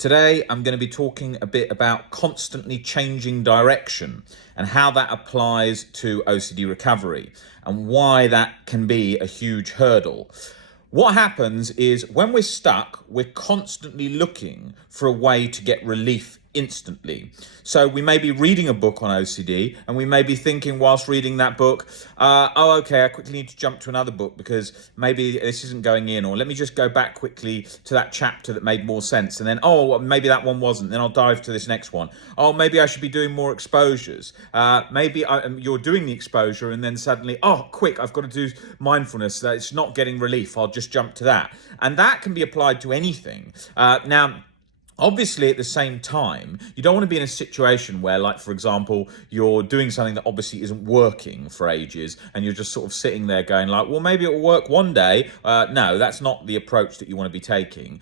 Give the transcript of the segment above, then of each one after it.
Today, I'm going to be talking a bit about constantly changing direction and how that applies to OCD recovery and why that can be a huge hurdle. What happens is when we're stuck, we're constantly looking for a way to get relief instantly. So we may be reading a book on OCD and we may be thinking whilst reading that book, okay, I quickly need to jump to another book because maybe this isn't going in, or let me just go back quickly to that chapter that made more sense. And then, maybe that one wasn't. Then I'll dive to this next one. Oh, maybe I should be doing more exposures. You're doing the exposure and then suddenly, quick, I've got to do mindfulness. It's not getting relief. I'll just jump to that. And that can be applied to anything. Now, obviously, at the same time, you don't want to be in a situation where, like, for example, you're doing something that obviously isn't working for ages and you're just sort of sitting there going like, well, maybe it'll work one day. No, that's not the approach that you want to be taking.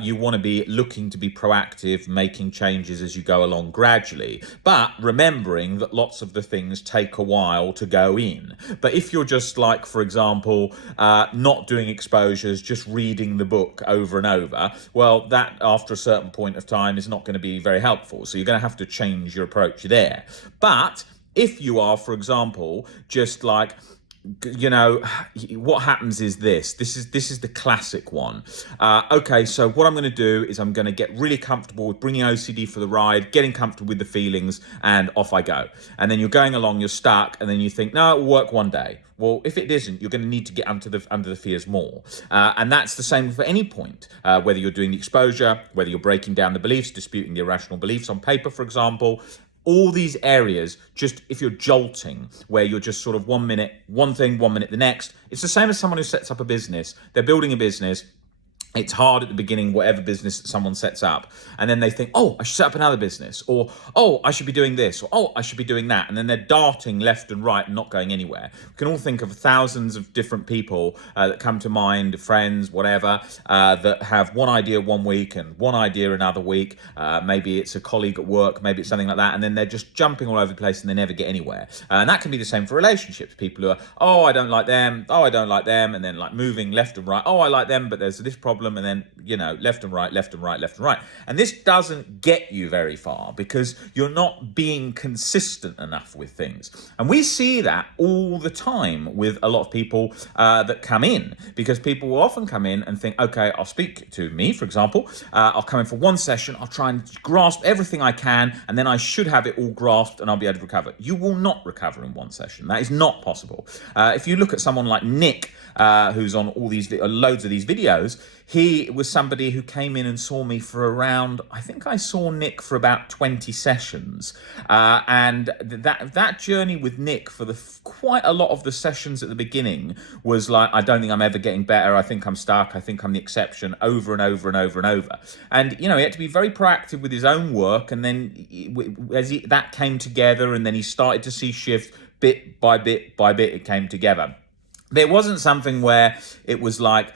You want to be looking to be proactive, making changes as you go along gradually, but remembering that lots of the things take a while to go in. But if you're just like, for example, not doing exposures, just reading the book over and over, well, that after a certain point of time is not going to be very helpful. So you're going to have to change your approach there. But if you are, for example, just like, what happens is this is the classic one. Okay, so what I'm going to do is I'm going to get really comfortable with bringing OCD for the ride, getting comfortable with the feelings, and off I go. And then you're going along, you're stuck, and then you think, no, it will work one day. Well, if it isn't, you're going to need to get under the fears more. And that's the same for any point, whether you're doing the exposure, whether you're breaking down the beliefs, disputing the irrational beliefs on paper, for example. All these areas, just if you're jolting, where you're just sort of 1 minute, one thing, 1 minute the next, it's the same as someone who sets up a business. They're building a business. It's hard at the beginning, whatever business that someone sets up. And then they think, I should set up another business. Or, I should be doing this. Or, I should be doing that. And then they're darting left and right and not going anywhere. We can all think of thousands of different people that come to mind, friends, whatever, that have one idea one week and one idea another week. Maybe it's a colleague at work. Maybe it's something like that. And then they're just jumping all over the place and they never get anywhere. And that can be the same for relationships. People who are, I don't like them. I don't like them. And then like moving left and right. I like them, but there's this problem. And then, left and right, left and right, left and right. And this doesn't get you very far because you're not being consistent enough with things. And we see that all the time with a lot of people that come in, because people will often come in and think, okay, I'll speak to me, for example. I'll come in for one session. I'll try and grasp everything I can. And then I should have it all grasped and I'll be able to recover. You will not recover in one session. That is not possible. If you look at someone like Nick, who's on all these loads of these videos, he was somebody who came in and saw me for around, I think I saw Nick for about 20 sessions. And that journey with Nick for quite a lot of the sessions at the beginning was like, I don't think I'm ever getting better. I think I'm stuck. I think I'm the exception, over and over and over and over. And, he had to be very proactive with his own work. And then that came together, and then he started to see shifts bit by bit by bit. It came together. There wasn't something where it was like,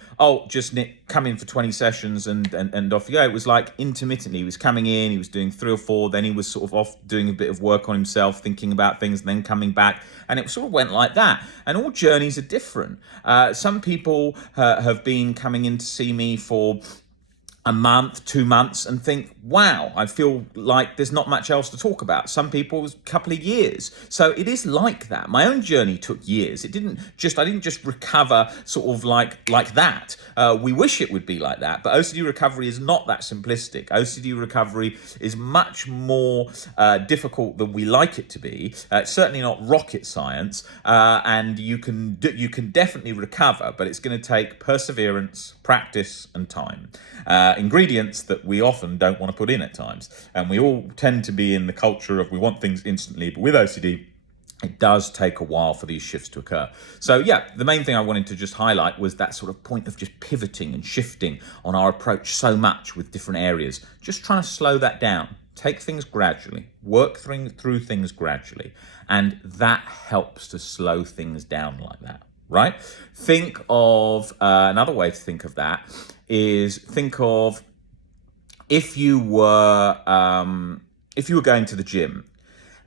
just Nick come in for 20 sessions and off you go. It was like intermittently. He was coming in, he was doing 3 or 4, then he was sort of off doing a bit of work on himself, thinking about things, and then coming back. And it sort of went like that. And all journeys are different. Some people have been coming in to see me for a month, 2 months, and think, wow, I feel like there's not much else to talk about. Some people, it was a couple of years. So it is like that. My own journey took years. I didn't just recover sort of like that. We wish it would be like that, but OCD recovery is not that simplistic. OCD recovery is much more difficult than we like it to be. It's certainly not rocket science, and you can definitely recover, but it's going to take perseverance, practice, and time. Ingredients that we often don't want to put in at times. And we all tend to be in the culture of we want things instantly, but with OCD, it does take a while for these shifts to occur. So the main thing I wanted to just highlight was that sort of point of just pivoting and shifting on our approach so much with different areas. Just trying to slow that down. Take things gradually, work through things gradually. And that helps to slow things down like that, right? Think of another way to think of that is think of if you were going to the gym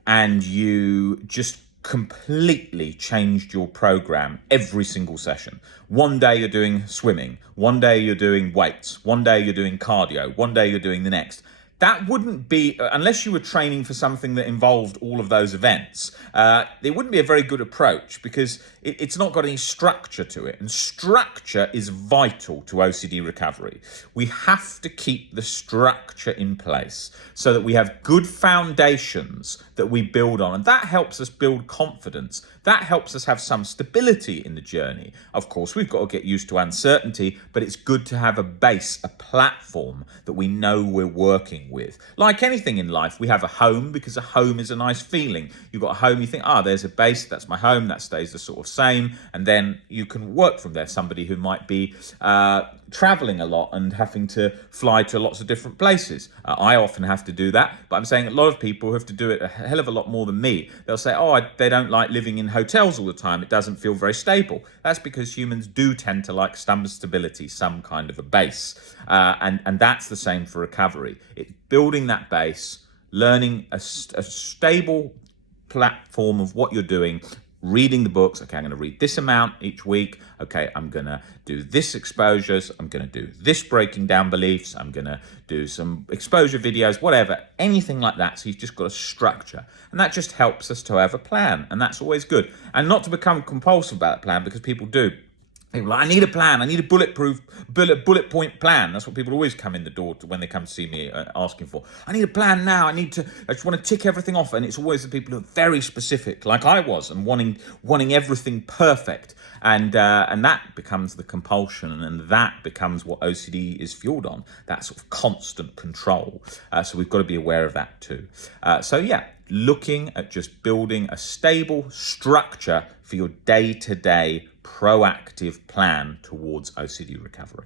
and you just completely changed your program every single session. One day you're doing swimming, one day you're doing weights, one day you're doing cardio, one day you're doing the next. That wouldn't be, unless you were training for something that involved all of those events, it wouldn't be a very good approach, because it's not got any structure to it. And structure is vital to OCD recovery. We have to keep the structure in place so that we have good foundations that we build on. And that helps us build confidence. That helps us have some stability in the journey. Of course, we've got to get used to uncertainty, but it's good to have a base, a platform that we know we're working with. Like anything in life, we have a home because a home is a nice feeling. You've got a home, you think, there's a base, that's my home, that stays the sort of same, and then you can work from there. Somebody who might be traveling a lot and having to fly to lots of different places. I often have to do that, but I'm saying a lot of people have to do it a hell of a lot more than me. They'll say, they don't like living in hotels all the time. It doesn't feel very stable. That's because humans do tend to like some stability, some kind of a base. And that's the same for recovery. It's building that base, learning a stable platform of what you're doing, reading the books. Okay, I'm going to read this amount each week. Okay, I'm going to do this exposures. I'm going to do this breaking down beliefs. I'm going to do some exposure videos, whatever, anything like that. So you've just got a structure, and that just helps us to have a plan, and that's always good. And not to become compulsive about that plan, because people do. People are like, I need a plan. I need a bullet point plan. That's what people always come in the door to when they come to see me asking for. I need a plan now. I just want to tick everything off. And it's always the people who are very specific, like I was, and wanting everything perfect. And that becomes the compulsion, and that becomes what OCD is fueled on. That sort of constant control. So we've got to be aware of that too. Looking at just building a stable structure for your day-to-day proactive plan towards OCD recovery.